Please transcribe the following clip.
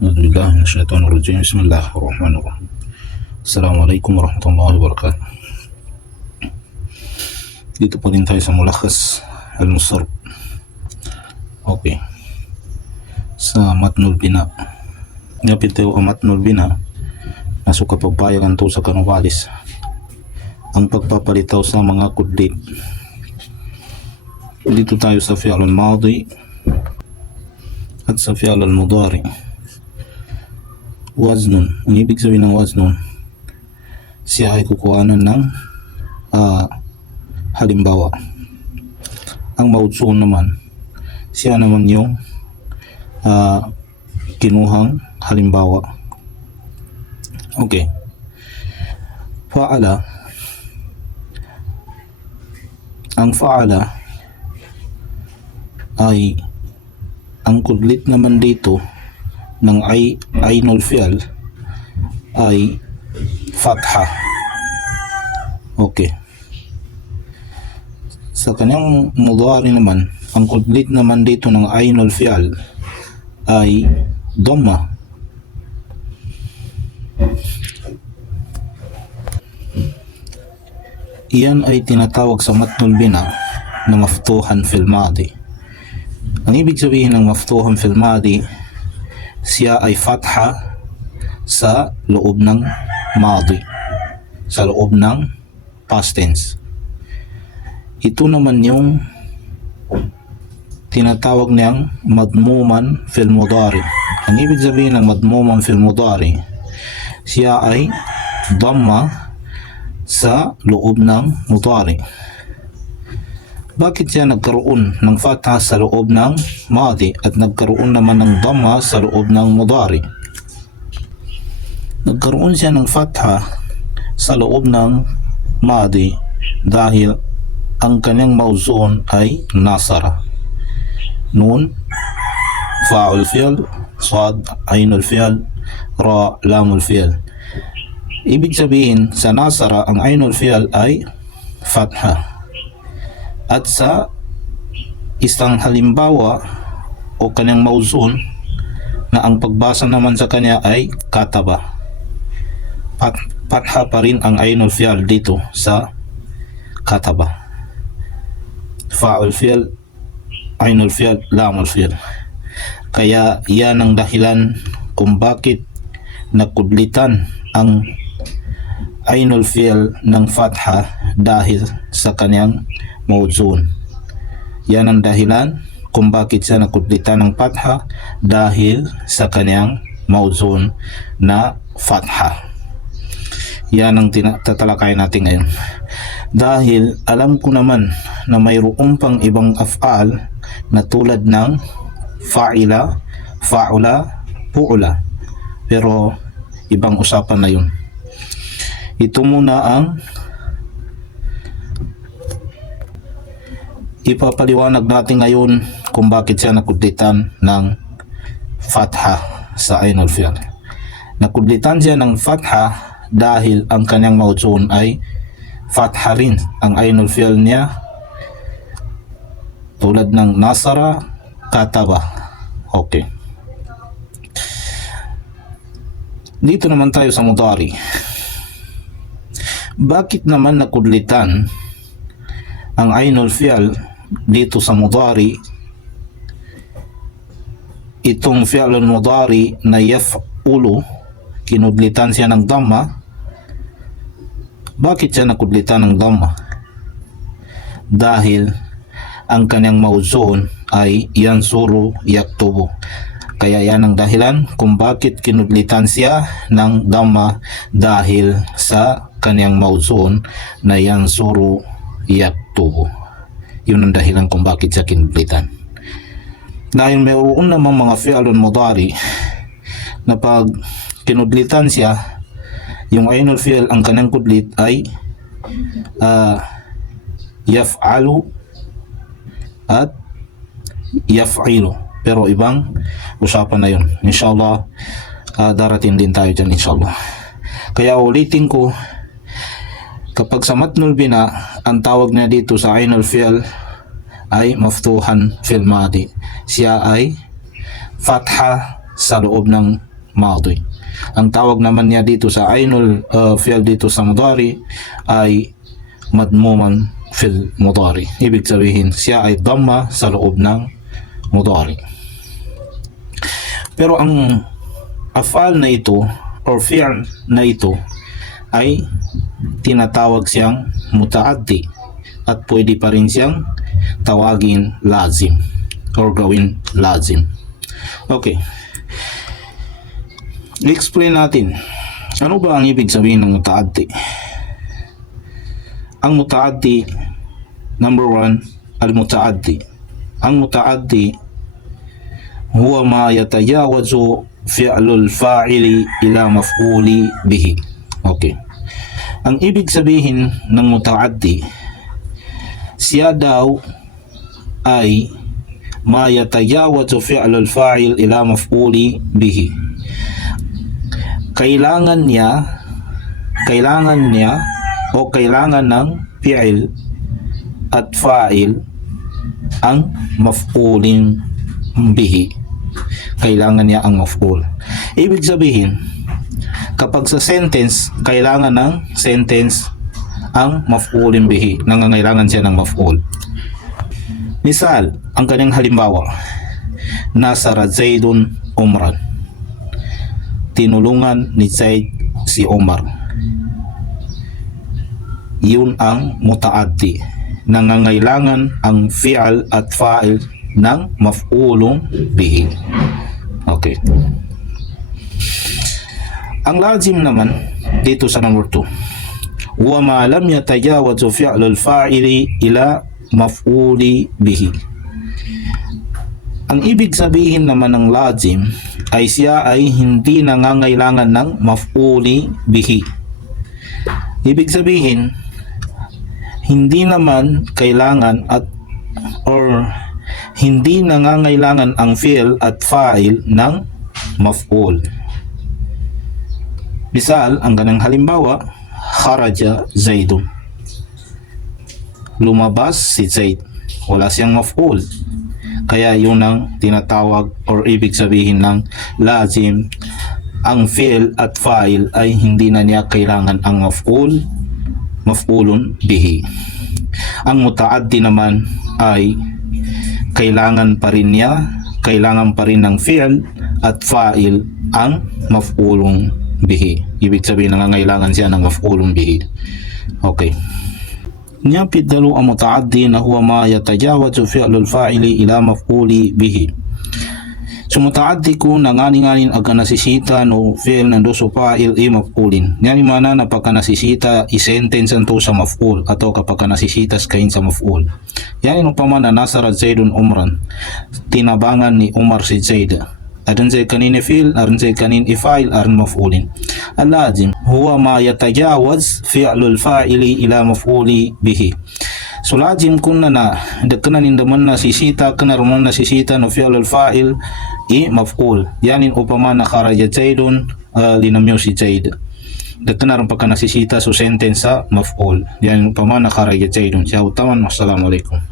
أعوذ بالله من الشيطان الرجيم. بسم الله الرحمن الرحيم. السلام عليكم ورحمة الله وبركاته. Dito po din tayo sa Mulakhas al-Musarraf. Okay. Sa Matnul Bina. Napit tayo ang Matnul Bina. Naso kapagpayagan to sa kanuwalis. Ang pagpapalitaw sa mga kudlit. Dito tayo sa fi'al al-madi at sa fi'al al-mudari. Waznun. Ang ibig sabihin ng waznun, siya ay kukuhanan ng halimbawa. Ang maudsun naman, siya naman yung kinuhang halimbawa. Okay. Fa'ala. Ang fa'ala ay ang kudlit naman dito ng ainul fi'al ay fatha. Okay. Sa kanyang mudari naman, ang kudlit naman dito ng ainul fi'al ay dhamma. Iyan ay tinatawag sa Matnul Bina na maftuhan fil madi. Ang ibig sabihin ng maftuhan fil madi, siya ay fatha sa loob ng madi, sa loob ng past tense. Ito naman yung tinatawag niyang madmuman fil mudari. Ang ibig sabihin ng madmuman fil mudari, siya ay dhamma sa loob ng mudari. Bakit siya nagkaroon ng fatha sa loob ng madi at nagkaroon naman ng dhamma sa loob ng mudari? Nagkaroon siya ng fatha sa loob ng madi dahil ang kanyang mawzun ay nasara. Nun, fa'ul fi'l, sad, ainul fi'l, ra, lamul fi'l. Ibig sabihin, sa nasara, ang ainul fi'l ay fatha. At sa isang halimbawa o kanyang mawzun na ang pagbasa naman sa kanya ay kataba. Fatha pa rin ang ainul fi'l dito sa kataba. Fa'ul fi'l, ainul fi'l, lamul fi'l. Kaya yan ang dahilan kung bakit nakudlitan ang ainul fi'l ng fatha dahil sa kanyang mawzun. Yan ang dahilan kung bakit siya nakudlitan ng fatha dahil sa kanyang mawzun na fatha. Yan ang tatalakayin natin ngayon. Dahil alam ko naman na mayroon pang ibang af'al na tulad ng fa'ila, fa'ula, pu'ula. Pero ibang usapan na yun. Ito muna ang ipapaliwanag natin ngayon kung bakit siya nakudlitan ng fatha sa ainul fi'l. Nakudlitan siya ng fatha dahil ang kanyang mawzun ay fatha rin. Ang ainul fi'l niya tulad ng nasara, kataba. Okay. Dito naman tayo sa mudari. Bakit naman nakudlitan ang ainul fi'l dito sa mudari? Itong fi'lun mudari na yaf'ulu, kinudlitan siya ng dhamma. Bakit siya nakudlitan ng dhamma? Dahil ang kanyang mawzun ay yansuru yaktubu. Kaya yan ang dahilan kung bakit kinudlitan siya ng dhamma, dahil sa kanyang mawzun na yansuru yaktubu. Yun ang dahilan kung bakit siya kinudlitan. Dahil mayroon namang mga fi'alun mudari na pag kinudlitan siya, yung ainul fi'l ang kanyang kudlit ay yaf'alu at yaf'ilu. Pero ibang usapan na yun. Inshallah, darating din tayo dyan inshallah. Kaya ulitin ko, kapag sa Matnul Bina, ang tawag na dito sa ainul fi'l ay maftuhan fil madi. Siya ay fatha sa loob ng madi. Ang tawag naman niya dito sa ainul fi'l dito sa mudari ay madmuman fil mudari. Ibig sabihin siya ay dhamma sa loob ng mudari. Pero ang af'al na ito or fi'l na ito ay tinatawag siyang mutaaddi at pwede pa rin siyang tawagin lazim or gawin lazim. Okay. I-explain natin. Ano ba ang ibig sabihin ng mutaaddi? Ang mutaaddi, number 1, al-mutaaddi. Ang mutaaddi huwa ma yatajawazu fi'lul fa'ili ila maf'uli bihi. Okay. Ang ibig sabihin ng mutaaddi, siya daw ay ma yatajawazu fi'lul fa'il ila maf'uli bihi. Kailangan ng fi'il at fa'il ang maf'ulin bihi. Kailangan niya ang maf'ul. Ibig sabihin, kapag sa sentence, kailangan ng sentence ang maf'ulin bihi. Nangangailangan siya ng maf'ul. Misal, ang kanyang halimbawa, nasara Zaidun Umran. Tinulungan ni Zaid si Omar. Yun ang mutaaddi. Nangangailangan ang fi'al at fa'il ng maf'ulun bihi. Okay. Ang lazim naman dito sa number 2, wa ma lam yatajawazu fi'lul fa'ili ila maf'uli bihi. Ang ibig sabihin naman ng lazim ay siya ay hindi nangangailangan ng maf'uli bihi. Ibig sabihin, hindi naman kailangan hindi nangangailangan ang fi'l at fa'il ng maf'ul. Misal, ang ganang halimbawa, kharaja Zaidun. Lumabas si Zaid. Wala siyang maf'ul. Kaya yun ang tinatawag or ibig sabihin ng lazim. Ang fi'l at fa'il ay hindi na niya kailangan ang maf'ulun bihi. Ang mutaaddi naman ay kailangan pa rin ng fi'l at fa'il ang maf'ulun bihi. Ibig sabihin nangangailangan siya ng maf'ulun bihi. Okay. Nyapit dalu ang mutaaddi na huwa ma yatajawazu fi'lul fa'ili ila maf'uli bihi. So mutaaddi kung nanganinganin aga nasisita no fi'l nando so fa'il i maf'ulin. Yani mana na pagka nasisita i-sentence to sa maf'ul atau kapag nasisitas kain sa maf'ul. Yani no pamana nasara Zaidun Umran. Tinabangan ni Umar si Zaid. Adan zay kanin fi'l, adan zay kanin fa'il, adan maf'ulin. Al-lazim huwa ma yatajawaz fi'lul fa'ili ila maf'uli bihi. So lazim kun na dekana nindaman nasisita kana rumon nasisita no fi'lul fa'il i maf'ul. Yani upama na kharaja Zaidun linamyo si Zaid. Dekana rum pagka nasisita so sentence sa maf'ul. Yani upama na kharaja Zaidun. Siya utaman. Assalamualaikum.